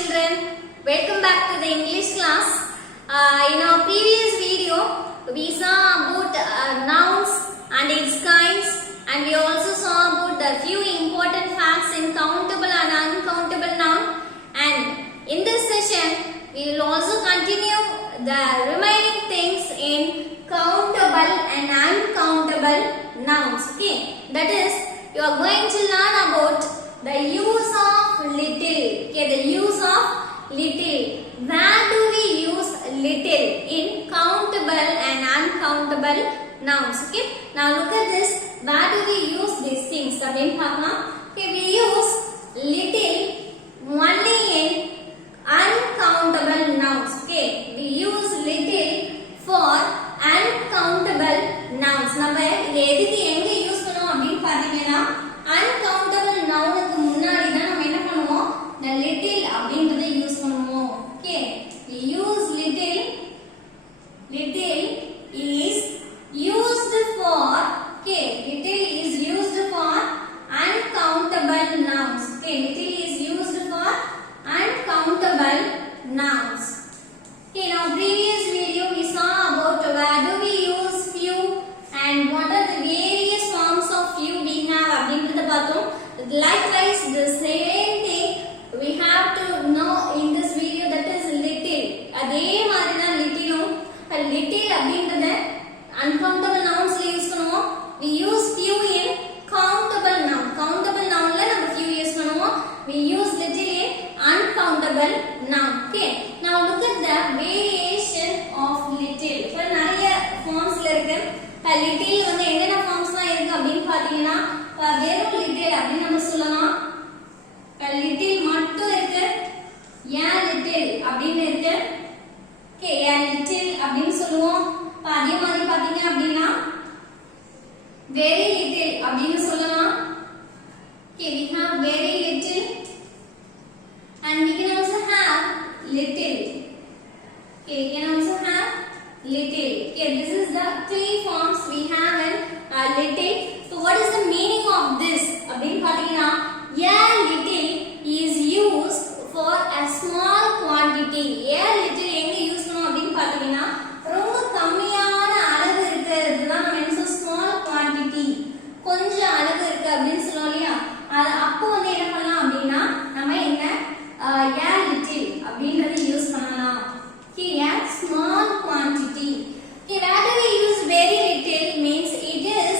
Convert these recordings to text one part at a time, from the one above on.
children, welcome back to the English class. In our previous video, we saw about nouns and its kinds, and we also saw about the few important facts in countable and uncountable noun. And in this session, we will also continue the remaining things in countable and uncountable nouns. Okay, that is, you are going to learn about the use of little. Okay, the use of little. Where do we use little in countable and uncountable nouns? Okay, now look at this. Where do we use these things? Okay, we use little only in uncountable nouns. Okay, we use little for uncountable nouns. நம்ம இத எதுக்கு எங்க use பண்ணுவோம் அப்படினு பாத்தீங்கன்னா uncountable nounக்கு முன்னாடி தான் நம்ம என்ன பண்ணுவோம் the little அப்படிங்கறதை யூஸ் பண்ணுவோம். Okay, we use little is used for uncountable nouns. Okay, little is used for uncountable nouns. Okay, now previous video we saw about where do we use few and what are the various forms of few we have அப்படிங்கறத பார்த்தோம். Likewise, the same thing we have to know in this video, that is little. அதே மாதிரி தான் லிட்டிலும் little அப்படிங்கறத uncountable nounsல use பண்ணுவோம். We use few in countable noun. Countable nounல நம்ம few use பண்ணுவோம். We use little in uncountable noun. Okay, now look at the variation of little. இப்போ நிறைய ஃபார்ம்ஸ்ல இருக்கு. little வந்து என்னென்ன ஃபார்ம்ஸ்லாம் இருக்கு அப்படினு பாத்தீங்கன்னா வெறும் little அப்படி நம்ம சொல்லலாம். little மட்டும் இருக்கு. little அப்படினு இருக்கு. Okay, little அப்படினு சொல்லுவோம். அதே மாதிரி பாத்தீங்க அப்படினா very little அப்படினு சொல்லலாம். Okay, we have very little and we can also have little. Okay, we can also have little. Okay, this is the three forms we have in little. So what is the meaning of this அப்படினு பாத்தீங்கன்னா a little is used for a small quantity. a little எங்க use பண்ணுவோம் அப்படினு பாத்தீங்கன்னா ரொம்ப கம்மியான அளவு இருக்குது தான் நம்ம என்ன சொல்றோம் small quantity. கொஞ்சம் அளவு இருக்கு அப்படினு சொல்றோம் இல்லையா, அது அப்போ வந்து என்ன பண்ணலாம் அப்படினா நம்ம என்ன a little அப்படிங்கறது யூஸ் பண்ணலாம். Okay, a small quantity. Okay, where do we use very little means it is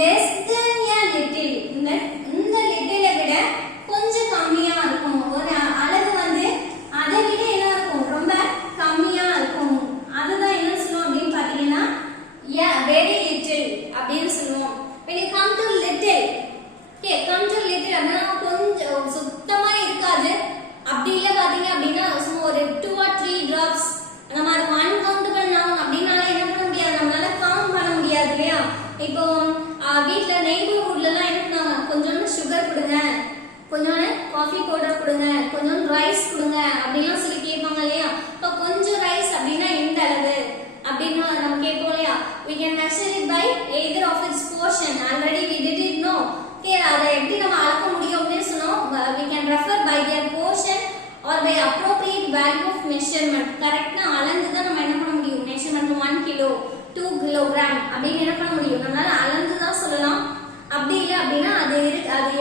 less than a little. இந்த little விட கொஞ்சம் கம்மியா இருக்கும். ஒரு அளவு வந்து அதை விட என்ன இருக்கும், ரொம்ப கம்மியா இருக்கும். அதுதான் என்ன சொல்லுவோம் அப்படின்னு பாத்தீங்கன்னா very little அப்படின்னு சொல்லுவோம். when you come to little, okay, come to little அப்படின்னா கொஞ்சம் சுத்தமா இருக்காது. அப்படி இல்ல பாத்தீங்க அப்படின்னா சும்மா ஒரு 2 or 3 drops அந்த மாதிரி uncountable noun அப்படினால என்ன பண்ண முடியாது, நம்மளால கவுண்ட் பண்ண முடியாது இல்லையா. இப்போ வீட்ல நெய்பர்ஹுட்ல எல்லாம் என்ன பண்ணுவாங்க, கொஞ்சம் சுகர் கொடுங்க, கொஞ்சம் காஃபி பவுடர் கொடுங்க, கொஞ்சம் ரைஸ் கொடுங்க அப்படிலாம் சொல்லி கேட்பாங்க இல்லையா. இப்போ கொஞ்சம் ரைஸ் அப்படின்னா இந்த அளவு அப்படின்னு நம்ம கேட்போம் இல்லையா. we can measure it by either of its portion. already we did it, no. Okay, அதை எப்படி நம்ம அளக்க முடியும் அப்படின்னு சொன்னோம். we can refer by their portion or by appropriate value of measurement. கரெக்ட்டா அளந்து தான் நம்ம என்ன பண்ண முடியும், measurement 1 kilo 2 kilogram அப்படின்னு என்ன பண்ண முடியும், நம்மளால அளந்து தான் சொல்லலாம். அப்படி இல்ல அப்படின்னா அது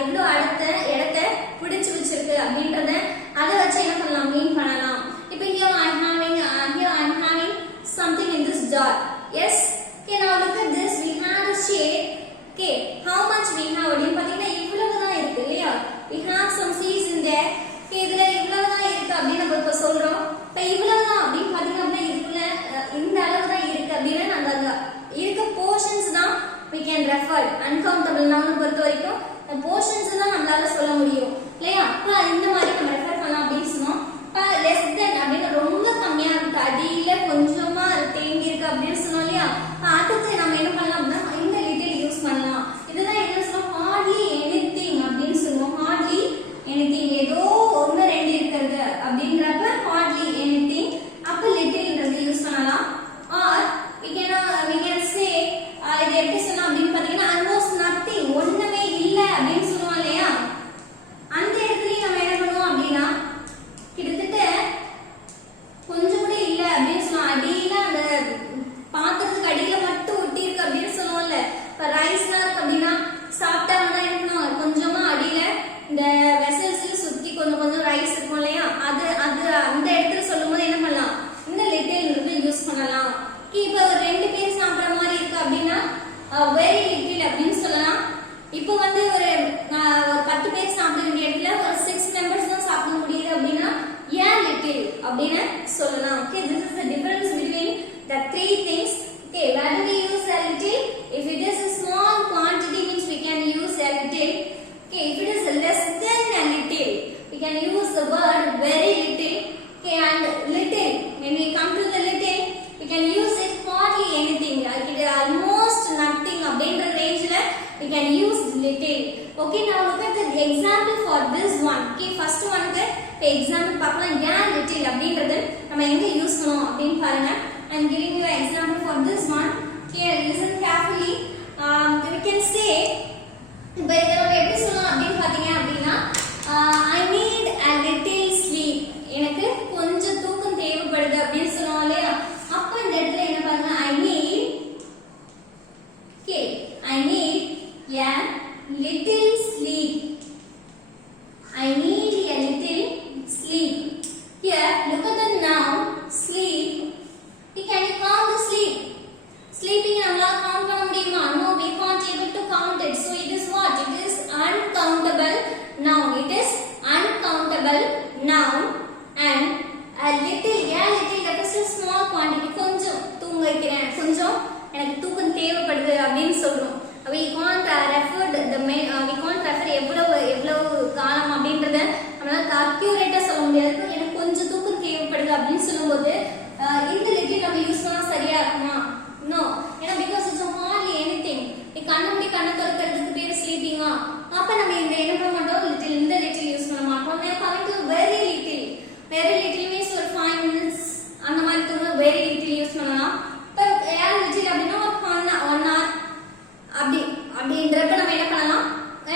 எவ்வளவு அடுத்த இடத்தை பிடிச்சு வச்சிருக்கு அப்படின்றத அதை வச்சு என்ன பண்ணலாம், மீன் பண்ணலாம். இப்போ here I am having something in this jar. Yes. Okay, now look at this. We have a shade. Okay, how much we have அப்படினு பாத்தீங்கன்னா இவ்வளவு தான் இருக்கு இல்லையா. we have some seeds in there. Okay, இதுல இவ்வளவு தான் இருக்கு அப்படி நம்ம இப்ப சொல்றோம். இப்போ இவ்வளவு தான் அப்படினு பாத்தீங்கன்னா இதுக்குள்ள இந்த அளவு தான் இருக்கு அப்படினா அந்த இருக்க portions தான் we can refer. uncountable noun பொறுத்த வரைக்கும் the portions தான் நம்மளால சொல்ல முடியும் இல்லையா. அப்ப இந்த மாதிரி நம்ம ரெஃபர் பண்ணலாம் அப்படினு சொன்னா அப்படினு சொல்லலாம். Okay, this is the difference between the three things. Okay, where do we use a little? If it is a small quantity means we can use a little. Okay, if it is less than a little, we can use the word very little. Okay, and little, when we come to the little, we can use it hardly anything. Like it is almost nothing அப்படின்ற rangeல we can use little. Okay, now look at the example for this one. Okay, first one க்கு example பார்க்கலாம். ஏன் little அப்படின்றது நம்ம எங்க use பண்ணோம் அப்படினு பாருங்க. I am giving you an example for this one. Okay, listen carefully. We can say இப்போ இத நம்ம எப்படி சொல்லலாம் அப்படினு பாத்தீங்க அப்படினா I need a little sleep. எனக்கு கொஞ்சம் தூக்கம் தேவைப்படுது அப்படினு சொல்றோம் இல்லையா? அப்ப இந்த இடத்துல என்ன பாருங்க I need a little sleep. I need a little sleep. Here look at the noun sleep. Can you count the sleep? Sleeping நம்மளால count பண்ண முடியுமா? No, we can't able to count it. So it is what? It is uncountable noun. It is uncountable noun. And a little refers to small quantity. கொஞ்சம் தூங்க வைக்கிறேன், கொஞ்சம் எனக்கு தூக்கம் தேவைப்படுது அப்படினு சொல்றோம். we can't refer எவ்வளவு காலம் அப்படின்றத நம்மளால அக்யூரேட்டா சொல்ல முடியாது. எனக்கு கொஞ்சம் தூக்கம் தேவைப்படுது அப்படினு சொல்லும்போது இந்த லிட்டில் நம்ம யூஸ் பண்ணா சரியா இருக்குமா? நோ, ஏன்னா பிகாஸ் இட்ஸ் ஹார்ட்லி எனிதிங். கண்ண மூடி கண்ண திறக்கிறதுக்கு பேர் ஸ்லீப்பிங்கா? அப்ப நம்ம இந்த என்ன பண்ண மாட்டோம், லிட்டில் இந்த லிட்டில் யூஸ் பண்ண மாட்டோம். நான் coming to very little means ஒரு 5 minutes அந்த மாதிரி தூங்க வெரி லிட்டில் யூஸ் பண்ணலாம். இப்போ ஏர் லிட்டில் அப்படின்னா ஒரு 1 hour அப்படின்றப்ப நம்ம என்ன பண்ணலாம்,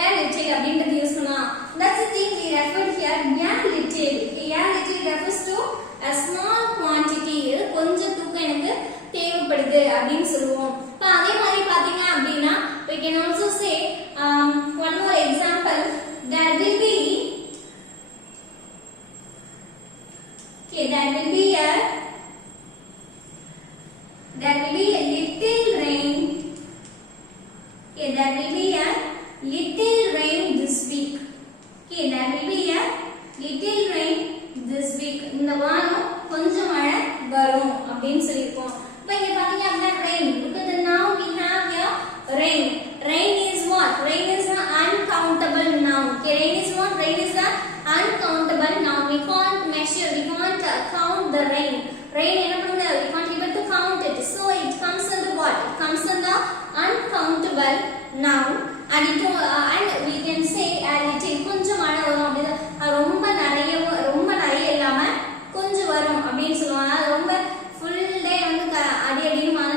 ஏர் லிட்டில் அப்படின்றது யூஸ் பண்ணலாம். That's the thing we referred here. Air little refers to a small quantity. கொஞ்சம் தூக்கம் எனக்கு தேவைப்படுது அப்படினு சொல்லுவோம். இப்போ அதே மாதிரி பாத்தீங்க அப்படினா we can also say one more example. There will be a little rain. There will be a little rain this week. There will be a little rain this week. இந்த வாரம் கொஞ்சம் மழை வரும் அப்படினு சொல்லிருக்கோம். இப்போ இங்க பாத்தீங்க அப்படினா rain. Look at the noun we have here, rain. Rain is what? Rain is an uncountable noun. Okay, rain is what? Rain is an uncountable noun. We can't measure, we can't count the rain. Rain என்ன பண்ணுது? We can't able to count it. So it comes under what? It comes under uncountable noun. And we can say a little. கொஞ்சம் மழை வரும் அப்படினா ரொம்ப நிறைய இல்லாம கொஞ்சம் வரும் அப்படினு சொல்லுவாங்க. ரொம்ப full day வந்து அடின்னு மழை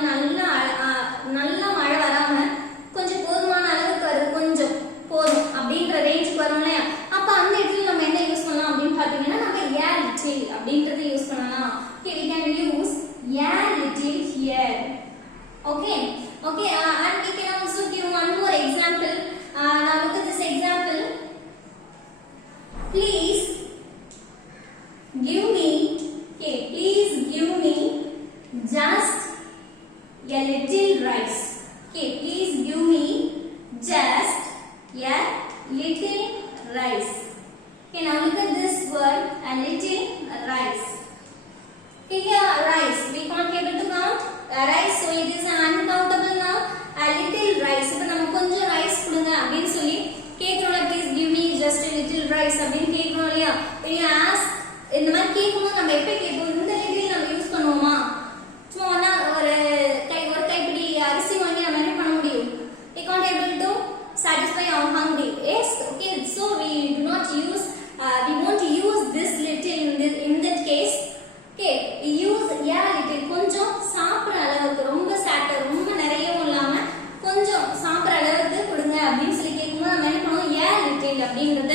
நல்ல மழை வராம கொஞ்சம் போதுமான அளவுக்கு வருது, கொஞ்சம் போதும் அப்படின்ற ரேஞ்சுக்கு வரும் இல்லையா? அப்ப அந்த இடத்துல நம்ம என்ன யூஸ் பண்ணலாம் அப்படின்னு பாத்தீங்கன்னா நம்ம ஏர் லிட்டில் அப்படின்றத யூஸ் பண்ணலாம். Okay, we can use air little here. Okay, and we can also give one more example. Now look at this example. Please give me just a little rice. Okay, please give me just a little rice. Okay, now look at this word, a little rice. Okay, here rice, we can't be able to count rice, so it is an uncountable noun. A little rice, இப்போ நம்ம கொஞ்சம் rice கொடுங்க அப்படின்னு சொல்லி கேக்குறோம்ல, please give me just a little rice அப்படின்னு கேக்குறோம் இல்லையா? when you ask இந்த மாதிரி கேக்கும்போது நம்ம எப்ப கேட்போம், இந்த லிட்டில் நம்ம யூஸ் பண்ணுவோமா? சும்மா ஒரு கைப்பிடி அரிசி வாங்கி நம்ம என்ன பண்ண முடியும்? we can't able to satisfy our hungry. Yes, okay, so we do not use we won't use this little in that case. Okay, we use a little. கொஞ்சம் சாப்பிடுற அளவுக்கு, ரொம்ப சாப்பிட ரொம்ப நிறையவும் இல்லாம கொஞ்சம் சாப்பிடுற அளவுக்கு கொடுங்க அப்படின்னு சொல்லி கேட்கும்போது நம்ம என்ன பண்ணுவோம், a little அப்படிங்கறத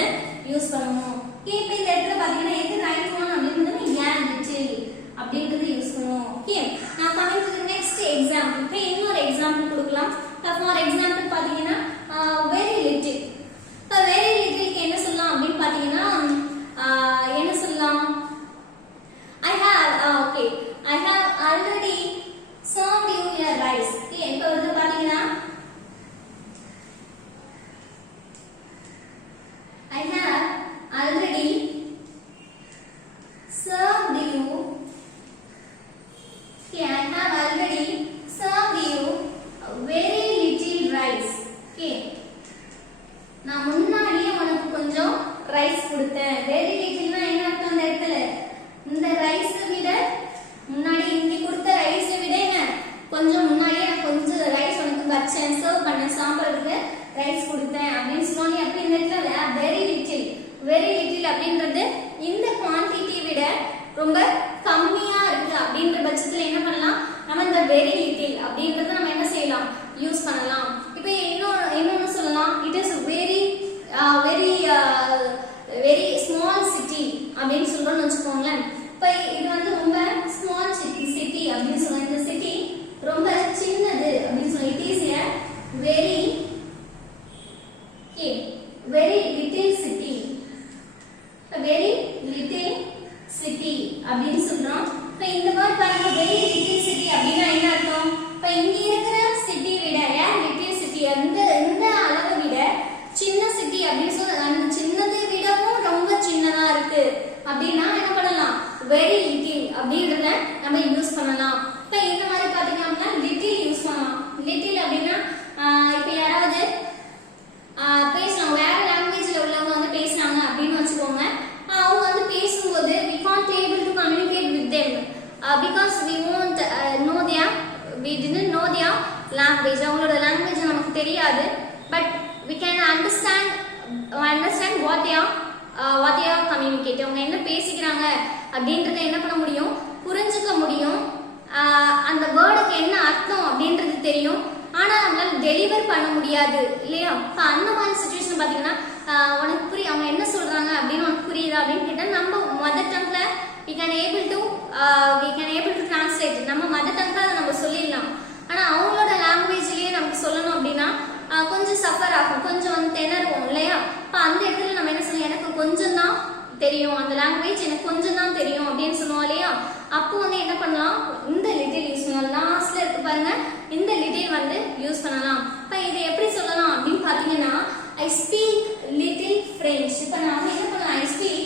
யூஸ் பண்ணுவோம். Okay, இப்போ இந்த இடத்துல பாத்தீங்கன்னா எது ரைட் ஒன் அப்படிங்கறது a little அப்படிங்கறத யூஸ் பண்ணுவோம். Okay, now coming to the next example. இப்போ இன்னொரு எக்ஸாம்பிள் கொடுக்கலாம். For example பாத்தீங்கன்னா very little. இப்போ very littleக்கு என்ன சொல்லலாம் அப்படின்னு பாத்தீங்கன்னா என்ன சொல்லலாம், I have already served you your rice. Okay, இப்போ வந்து பாத்தீங்கன்னா I have already served you விட ரொம்ப கம்மியா இருக்கு அப்படின்ற பட்சத்துல என்ன பண்ணலாம், நம்ம இந்த வெரி லிட்டில் அப்படின்றத நம்ம என்ன செய்யலாம், யூஸ் பண்ணலாம். இப்போ இன்னொன்னு சொல்லலாம், it is very very very small city அப்படின்னு சொல்றோம்னு வச்சுக்கோங்களேன். இப்போ இது வந்து ரொம்ப ஸ்மால் சிட்டி அப்படின்னு சொல்றோம். இந்த சிட்டி ரொம்ப சின்னது அப்படின்னு சொல்றோம். It is a very very little city. a very little city அப்படின்னு சொல்றோம். இப்போ இந்த வேர்ட் பாருங்க, very little city அப்படினா என்ன அர்த்தம்? இப்போ இங்க இருக்கிற சிட்டி விட little city இந்த அளவை விட சின்ன சிட்டி அப்படின்னு சொல்ற, அந்த சின்னதை விடவும் ரொம்ப சின்னதா இருக்கு அப்படின்னா என்ன பண்ணலாம், very little அப்படின்றத நம்ம யூஸ் பண்ணலாம். இப்போ இந்த மாதிரி பாத்தீங்க அப்படின்னா little யூஸ் பண்ணலாம். little அப்படின்னா இப்போ யாராவது பேசலாம், வேற லாங்குவேஜ்ல உள்ளவங்க வந்து பேசுறாங்க அப்படின்னு வச்சுக்கோங்க. அவங்க வந்து பேசும்போது we can't able to communicate with them because we won't know we didn't know their language. அவங்களோட லாங்குவேஜ் நமக்கு தெரியாது. But we can understand what they are communicate. அவங்க என்ன பேசிக்கிறாங்க அப்படின்றத என்ன பண்ண முடியும், புரிஞ்சுக்க முடியும். அந்த வேர்டுக்கு என்ன அர்த்தம் அப்படின்றது தெரியும். ஆனா நம்மளால டெலிவர் பண்ண முடியாது இல்லையா? இப்போ அந்த மாதிரி சிச்சுவேஷன் பாத்தீங்கன்னா உனக்கு புரியும், அவங்க என்ன சொல்றாங்க அப்படின்னு உனக்கு புரியுதா அப்படின்னு கேட்டா நம்ம மதர் டங்க்ல we can able to translate. நம்ம மதர் டங்க்ல அதை நம்ம சொல்லிடலாம். ஆனா அவங்களோட லாங்குவேஜ்லயே நமக்கு சொல்லணும் அப்படின்னா கொஞ்சம் சஃபர் ஆகும், கொஞ்சம் வந்து திணறுவோம் இல்லையா? இப்போ அந்த இடத்துல நம்ம என்ன சொல்லணும், எனக்கு கொஞ்சம் தான் தெரியும், அந்த லாங்குவேஜ் எனக்கு கொஞ்சம் தான் தெரியும் அப்படின்னு சொல்லுவோம் இல்லையா? அப்போ வந்து என்ன பண்ணலாம், இந்த லிட்டில் யூஸ் பண்ணலாம். லாஸ்ட்ல இருக்கு பாருங்க, இந்த லிட்டில் வந்து யூஸ் பண்ணலாம். இப்போ இதை எப்படி சொல்லலாம் அப்படின்னு பாத்தீங்கன்னா ஐ ஸ்பீக் லிட்டில் ஃப்ரெஞ்ச். இப்போ நான் வந்து என்ன பண்ணலாம், ஐ ஸ்பீக்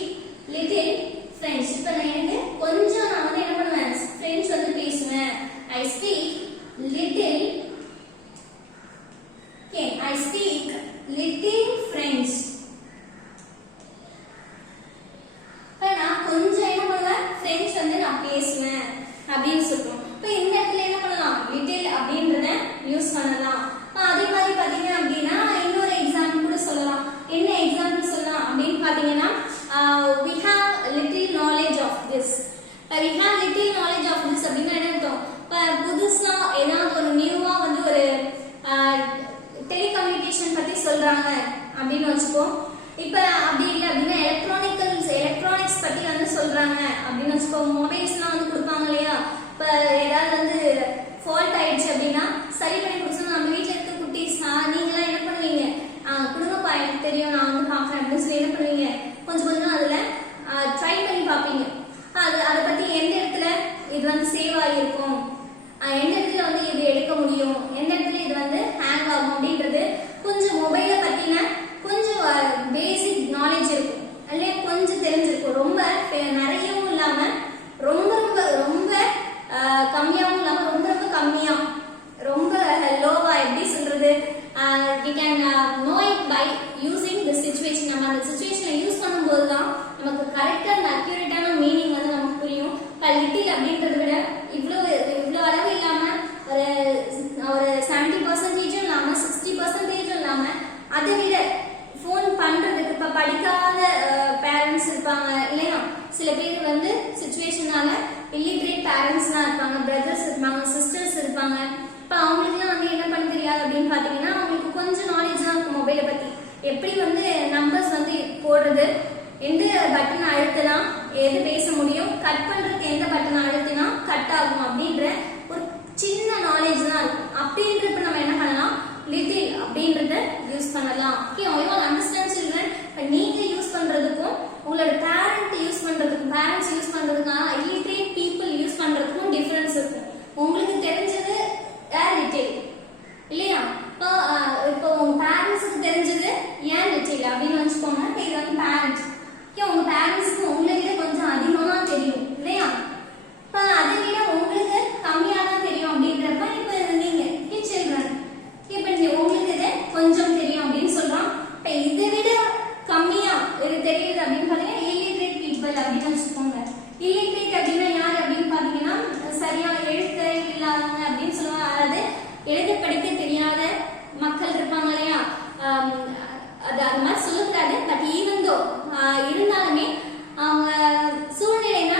லிட்டில் ஃப்ரெஞ்ச். இப்போ நான் எனக்கு கொஞ்சம் நான் வந்து என்ன பண்ணுவேன், ஃப்ரெஞ்ச் வந்து பேசுவேன். I speak little I speak little French. இப்போ நான் கொஞ்சம் என்ன பண்ணுவேன், ஃப்ரெஞ்ச் வந்து நான் பேசுவேன் அப்படின்னு சொல்றோம். இப்போ இந்த இடத்துல என்ன பண்ணலாம், லிட்டில் அப்படின்றத யூஸ் பண்ணலாம். அதே மாதிரி பாத்தீங்க அப்படின்னா இன்னொரு எக்ஸாம்பிள் கூட சொல்லலாம். என்ன எக்ஸாம்பிள் சொல்லலாம் அப்படின்னு பாத்தீங்கன்னா we have little knowledge of this. we have little knowledge of this அப்படின்னா என்ன அர்த்தம், இப்போ புதுசா ஏதாவது ஒரு நியூவா வந்து ஒரு டெலிகம்யூனிகேஷன் பத்தி சொல்றாங்க அப்படின்னு வச்சுக்கோ. இப்ப அப்படி இல்லை அப்படின்னா எலக்ட்ரானிக்ஸ் பத்தி வந்து சொல்றாங்க அப்படின்னு வச்சுக்கோ. மொபைல்ஸ்லாம் வந்து கொடுப்பாங்க இல்லையா? இப்ப ஏதாவது வந்து ஃபால்ட் ஆயிடுச்சு அப்படின்னா சரி பண்ணி கொடுத்தோம். நம்ம வீட்டுல இருக்க குட்டீஸ் நீங்களாம் என்ன பண்ணுவீங்க, குடும்பப்பா எனக்கு தெரியும் நான் வந்து பாக்குறேன் அப்படின்னு சொல்லி என்ன பண்ணுவீங்க, கொஞ்சம் கொஞ்சம் அதுல ட்ரை பண்ணி பார்ப்பீங்க. அதை பத்தி எந்த இடத்துல இது வந்து சேவ் ஆகிருக்கும், எந்த இடத்துல வந்து இது எடுக்க முடியும், எந்த இடத்துல இது வந்து ஹேங் ஆகும் அப்படின்றது கொஞ்சம் மொபைலை பத்தின கொஞ்சம் பேசிக் நாலேஜ் இருக்கும் இல்லையா, கொஞ்சம் தெரிஞ்சிருக்கும். ரொம்ப நிறையவும் இல்லாம ரொம்ப ரொம்ப ரொம்ப கம்மியாவும் இல்லாம ரொம்ப ரொம்ப கம்மியா ரொம்ப லோவா எப்படி சொல்றது, we can know it by using the situation. நம்ம அந்த சிச்சுவேஷனை யூஸ் பண்ணும்போது தான் நமக்கு கரெக்டா அந்த அக்யூரேட்டான மீனிங் வந்து நமக்கு புரியும். லிட்டில் அப்படின்றத விட இவ்வளோ அளவு இல்லாம ஒரு 70% இல்லாம 60% இல்லாம அதை விட ஃபோன் பண்றதுக்கு இப்ப படிக்காத பேரண்ட்ஸ் இருப்பாங்க இல்லையா? சில பேர் வந்து சிச்சுவேஷனால இல்லிட்ரேட் பேரண்ட்ஸ்லாம் இருப்பாங்க, பிரதர்ஸ் இருப்பாங்க, சிஸ்டர்ஸ் இருப்பாங்க. இப்போ அவங்களுக்குலாம் வந்து என்ன பண்ண தெரியாது அப்படின்னு பாத்தீங்கன்னா அவங்களுக்கு கொஞ்சம் நாலேஜ் தான் இருக்கும் மொபைலை பத்தி. எப்படி வந்து நம்பர்ஸ் வந்து போடுறது, எந்த பட்டன் அழுத்தலாம் எது பேச முடியும், கட் பண்றதுக்கு எந்த பட்டன் அழுத்தினா கட் ஆகும் அப்படின்ற ஒரு சின்ன நாலேஜ் தான் இருக்கும். அப்படின்றப்ப நம்ம என்ன பண்ணலாம், லிட்டில் அப்படின்றத யூஸ் பண்ணலாம். Okay, you all understand children? இப்போ நீங்க யூஸ் பண்றதுக்கும் உங்களோட பேரண்ட் யூஸ் பண்றதுக்கும் பேரண்ட்ஸ் யூஸ் பண்றதுக்கான இல்லிட்ரேட் பீப்புள் யூஸ் பண்றதுக்கும் டிஃபரன்ஸ் இருக்கும். உங்களுக்கு தெரிஞ்சது லிட்டில் இல்லையா? இப்போ உங்க பேரண்ட்ஸுக்கு தெரிஞ்சது ஏன் லிட்டில் அப்படின்னு வச்சுக்கோங்க. இப்போ இது வந்து பேரண்ட்ஸ், உங்க பேரண்ட்ஸ்க்கு உங்களை விட கொஞ்சம் அதிகமா தெரியும் இல்லையா? இப்போ அதை விட உங்களுக்கு கம்மியா தான் தெரியும் அப்படின்றப்ப இப்போ நீங்க சில்ட்ரன் இப்போ உங்களுக்கு இது கொஞ்சம் தெரியும் அப்படின்னு சொல்றோம். இப்போ இதை விட கம்மியா இது தெரியுது அப்படின்னு பாத்தீங்கன்னா இல்லிட்ரேட் பீப்புள் அப்படின்னு வச்சுக்கோங்க. இல்லிட்ரேட் அப்படின்னா யாரு அப்படின்னு பாத்தீங்கன்னா சரியா எழுத்தறிவு இல்லாதவங்க அப்படின்னு சொல்லுவாங்க. அதாவது எழுத படிக்க தெரியாத மக்கள் இருப்பாங்க இல்லையா? அது அந்த மாதிரி சொல்லக்கூடாது. பட் ஈவன் தோ இருந்தாலுமே அவங்க சூழ்நிலை என்ன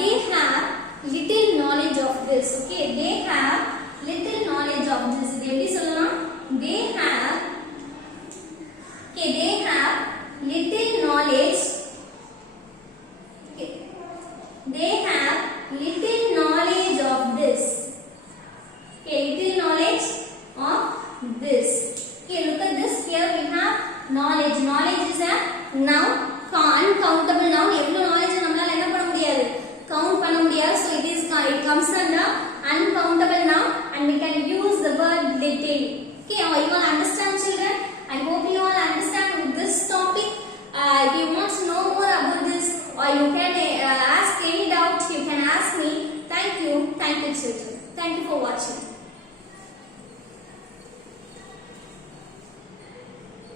they have little knowledge of this. Okay, they have little knowledge of this. இது எப்படி சொல்லலாம்? They have, okay, they have little knowledge. Okay, they have little knowledge of this. Okay, little knowledge of this. Okay, look at this. Here we have knowledge. Knowledge is a noun, uncountable noun. எவ்வளவு knowledge நம்மளால என்ன பண்ண முடியாது? Count பண்ண முடியாது. So it comes under uncountable noun and we can use the word little. Okay, you all understand, children? I hope you all understand with this topic. If you want to know more about this or you can ask any doubt, you can ask me. Thank you children. Thank you for watching.